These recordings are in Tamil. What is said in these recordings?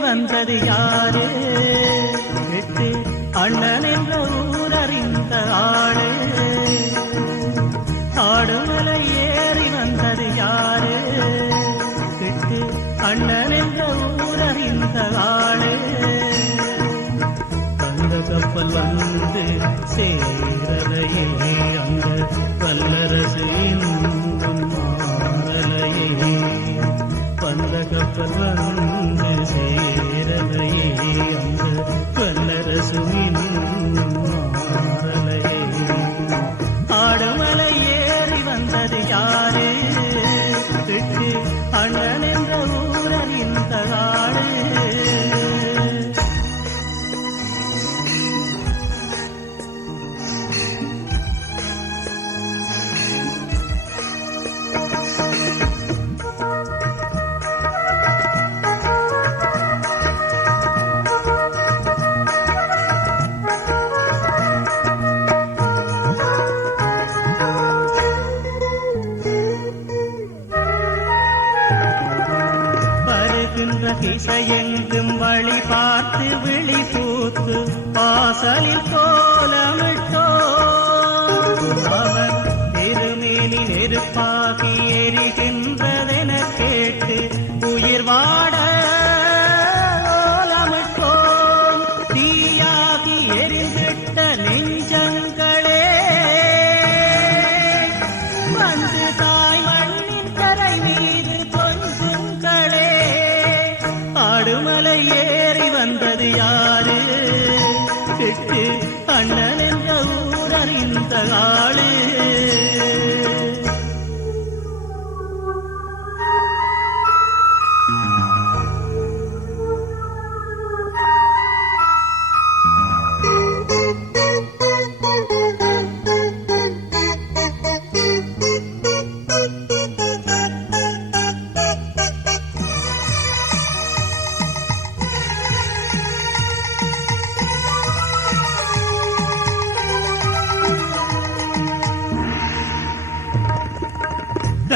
வந்தது யாரு? எட்டு அண்ணன் என்ற ஊரறிந்த ஆளு. ஆடுமலை ஏறி வந்தது யாரு? எட்டு அண்ணன் என்ற ஊரறிந்த ஆளு. தந்த கப்பல் வந்து சே வருகின்ற திசையெங்கும் வழி பார்த்து விழி பூத்து வாசலில் கோலமிட்டோ அவர் திருமேனி நெருப்பாகி எரிகின்றதென கேட்டு உயிர் வா மலை ஏறி வந்தது யாரு? விட்டு அண்ணன் என்ற ஊரறிந்த ஆளு.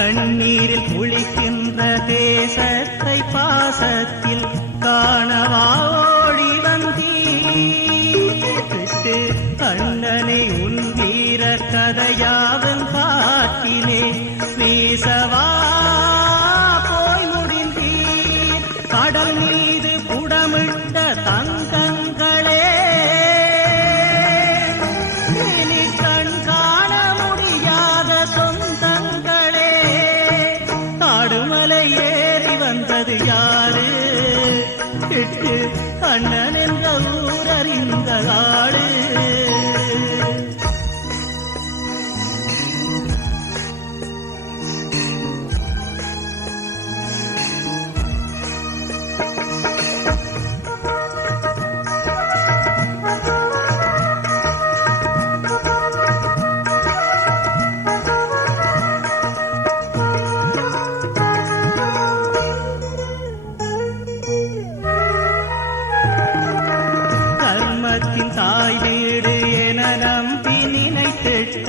கண்ணீரில் குளிக்கின்ற தேசத்தை பாசத்தில் காணவா எட்டு அண்ணன் என்ற ஊர் அறிந்த ஆடு கர்மத்தின் தாய் வீடு என நம்பி நினைத்திட்ட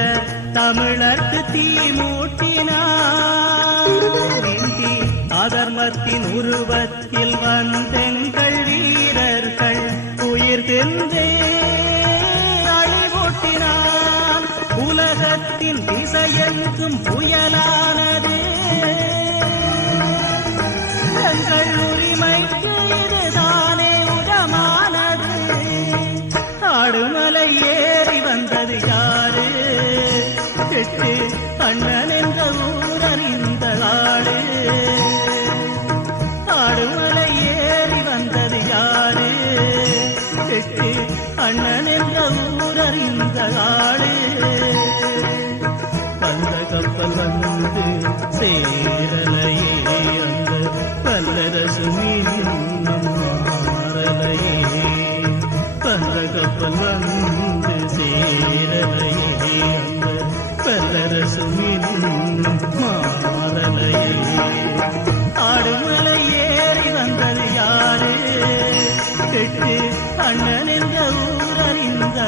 தமிழர்க்கு தீ மூட்டினார். அதர்மத்தின் உருவத்தில் வந்தெங்கள் வீரர்கள் உயிர் தின்றே அழிவூட்டினார். உலகத்தின் திசையெங்கும் புயலா ஆடுமலை ஏறி வந்தது யாரு? எட்டு அண்ணன் என்ற ஊர் அறிந்த ஆளு ஆடுமலை ஏறி வந்தது யாரு? எட்டு அண்ணன் என்ற ஊர் அறிந்த ஆளு வந்த கப்பல் வந்து சேரலையே. இன்னும் ஆடுமலை ஏறி வந்தது யாரு? அண்ணன் என்ற ஊரறிந்த